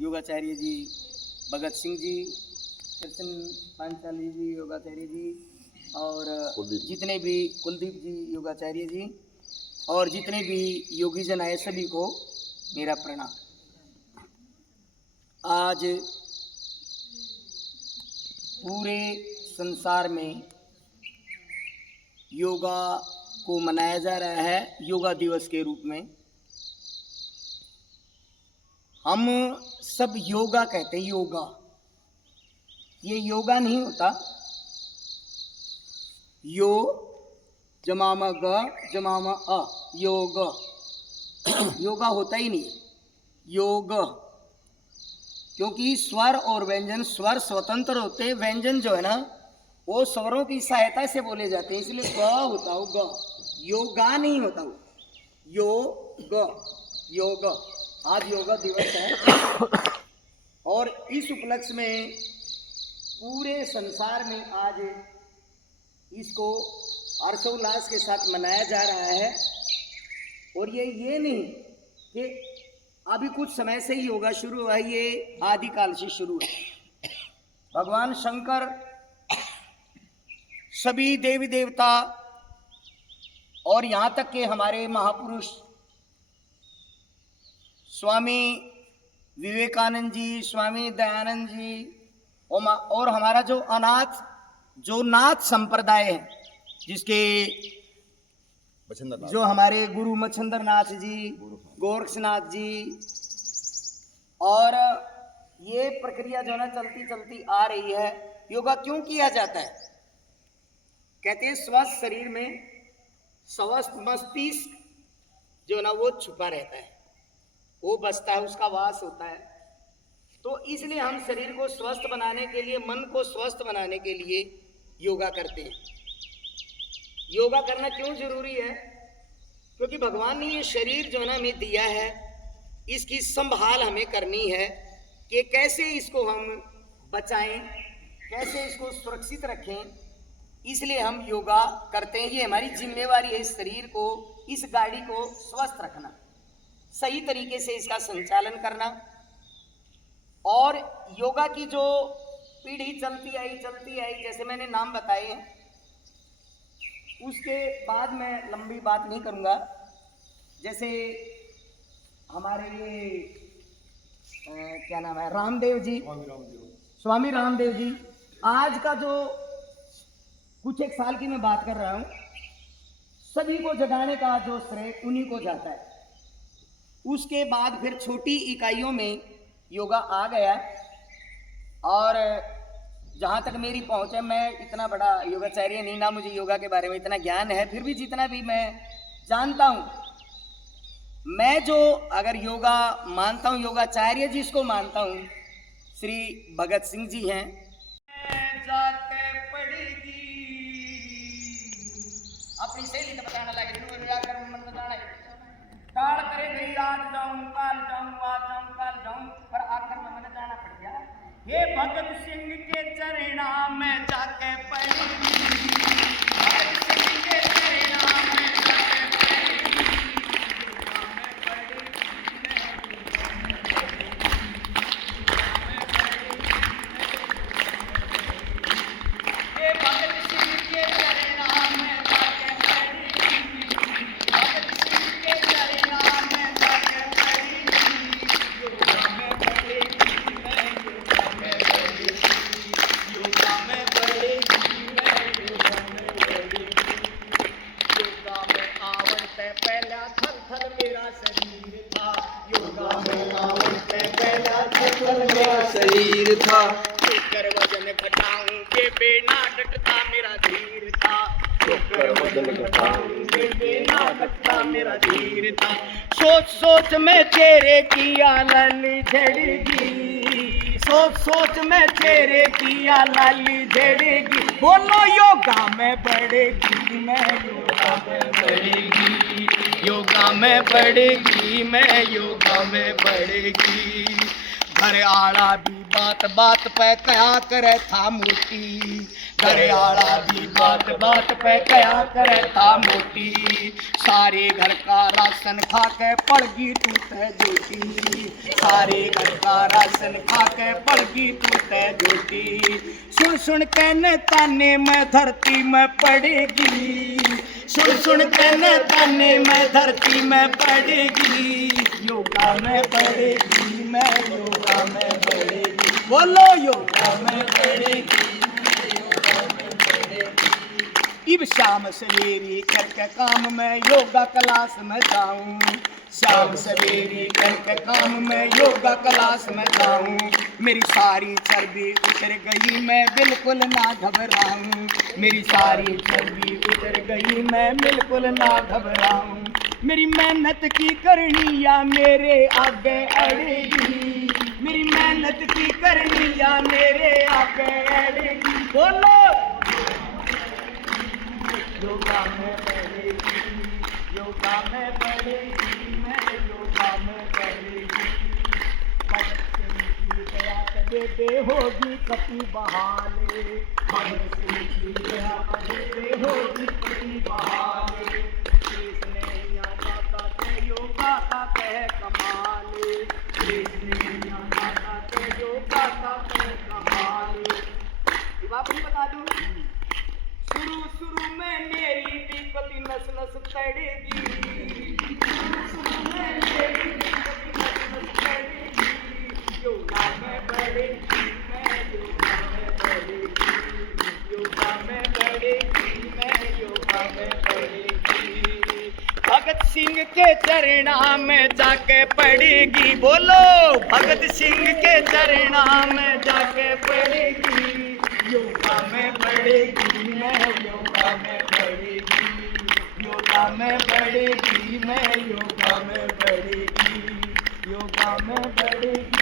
योगाचार्य जी, भगत सिंह जी, कृष्ण पांचाली जी योगाचार्य जी, और जितने भी कुलदीप जी योगाचार्य जी, और जितने भी योगी जन आए सभी को मेरा प्रणाम। आज पूरे संसार में योगा को मनाया जा रहा है योगा दिवस के रूप में। हम सब योगा कहते हैं, योगा। ये योगा नहीं होता, यो जमामा ग जमामा अ, योग। योगा होता ही नहीं, योग। क्योंकि स्वर और व्यंजन, स्वर स्वतंत्र होते हैं, व्यंजन जो है ना वो स्वरों की सहायता से बोले जाते हैं, इसलिए ग होता हो, ग। योगा नहीं होता हो, योग, योग। आज योगा दिवस है और इस उपलक्ष्य में पूरे संसार में आज इसको हर्षोल्लास के साथ मनाया जा रहा है। और ये नहीं कि अभी कुछ समय से ही योगा शुरू हुआ है, ये आदिकाल से शुरू है। भगवान शंकर, सभी देवी देवता और यहाँ तक के हमारे महापुरुष स्वामी विवेकानंद जी, स्वामी दयानंद जी, और हमारा जो नाथ संप्रदाय है, जिसके जो हमारे गुरु मच्छंदर नाथ जी, गोरक्षनाथ जी, और ये प्रक्रिया जो है ना चलती चलती आ रही है। योगा क्यों किया जाता है? कहते हैं स्वस्थ शरीर में स्वस्थ मस्तिष्क जो ना वो छुपा रहता है, वो बसता है, उसका वास होता है। तो इसलिए हम शरीर को स्वस्थ बनाने के लिए, मन को स्वस्थ बनाने के लिए योगा करते हैं। योगा करना क्यों जरूरी है? क्योंकि भगवान ने ये शरीर जो है ना हमें दिया है, इसकी संभाल हमें करनी है कि कैसे इसको हम बचाएं, कैसे इसको सुरक्षित रखें। इसलिए हम योगा करते हैं। ये हमारी जिम्मेवारी है, इस शरीर को, इस गाड़ी को स्वस्थ रखना, सही तरीके से इसका संचालन करना। और योगा की जो पीढ़ी चलती आई, जैसे मैंने नाम बताए हैं, उसके बाद मैं लंबी बात नहीं करूंगा। जैसे हमारे ये क्या नाम है, रामदेव जी, स्वामी रामदेव जी, आज का जो कुछ एक साल की मैं बात कर रहा हूं, सभी को जगाने का जो श्रेय उन्हीं को जाता है। उसके बाद फिर छोटी इकाइयों में योगा आ गया, और जहाँ तक मेरी पहुँच है, मैं इतना बड़ा योगाचार्य नहीं, ना मुझे योगा के बारे में इतना ज्ञान है, फिर भी जितना भी मैं जानता हूँ, मैं जो अगर योगा मानता हूँ, योगाचार्य जिसको मानता हूँ, श्री भगत सिंह जी हैं। अपनी सहेली का बताना लगे, मन बताना काल करे गई, आज जाऊं काल जाऊं, आज जाऊं काल जाऊं, पर आखिर में मैंने जाना पड़ गया। हे भगत सिंह के चरणा में जाके पड़ी, भगत सिंह के चरणा में जाके पड़ी, हे भगत सिंह के चरणा में जाके पड़ी, भगत सिंह के चरणा में जाके पड़ी, योगा में पड़ेगी मैं, योगा में पड़ेगी, योगा में पड़ेगी मैं, योगा में पड़ेगी। योगा में आवन से पहला थल थल मेरा शरीर था, योगा में आवन से पहला थल थल मेरा शरीर था, लेकर वजन घटाऊं के बिना डटता मेरा धीर था, लेकर वजन घटाऊं के बिना डटता मेरा धीर था। सोच सोच में तेरे किया लाली झड़ेगी, सोच सोच में तेरे किया लाली झड़ेगी, बोलो योगा में बढ़ेगी मैं, योगा में बढ़ेगी, योगा में बढ़ेगी मैं, योगा में बढ़ेगी। घर आड़ा भी बात बात पे कया करे था मोटी, घर आड़ा भी बात बात पे कया करे था मोटी, सारे घर का राशन खा के पड़ गई तू ते जोटी, सारे घर का राशन कसम खा के पड़गी तू ते झूठी। सुन सुन कहने ताने मैं धरती में पड़ेगी, सुन सुन कहने ताने मैं धरती में पड़ेगी। योगा में पड़ेगी मैं, योगा में पड़ेगी, बोलो योगा में पड़ेगी। इब शाम सवेरी करके काम में योगा क्लास में जाऊं, शाम सवेरी करके काम में योगा क्लास में जाऊं। मेरी सारी चर्बी उतर गई मैं बिल्कुल ना घबराऊं, मेरी सारी चर्बी उतर गई मैं बिल्कुल ना घबराऊं। मेरी मेहनत की करनी या मेरे आगे अड़ेगी, मेरी मेहनत की करनी या मेरे आगे अड़ेगी। बोलो योगा में बढ़ेगी, योगा में बढ़ेगी मैं, योगा में बढ़ेगी। भगत सिंह की दया से बेबे होगी कति बहाले, भगत सिंह की दया से बेबे होगी कति बहाले। देश ने यहाँ दादा के योगा का कह कमाले, देश ने यहाँ दादा के योगा का कह कमाले। वापस बता दूं, शुरू शुरू में मेरी विपत्ति नस नस तड़ेगी, शुरू में मेरी विपत्ति नस नस तड़ेगी। योगा में बढ़ेगी मैं, योगा में बढ़ेगी, योगा में बढ़ेगी मैं, योगा में बढ़ेगी। भगत सिंह के चरणा में जाके पड़ेगी, बोलो भगत सिंह के चरणा में जाके पड़ेगी। योगा में बढ़ेगी मैं, योगा में बढ़ेगी, योगा में बढ़ेगी मैं, योगा में बढ़ेगी, योगा में बढ़ेगी।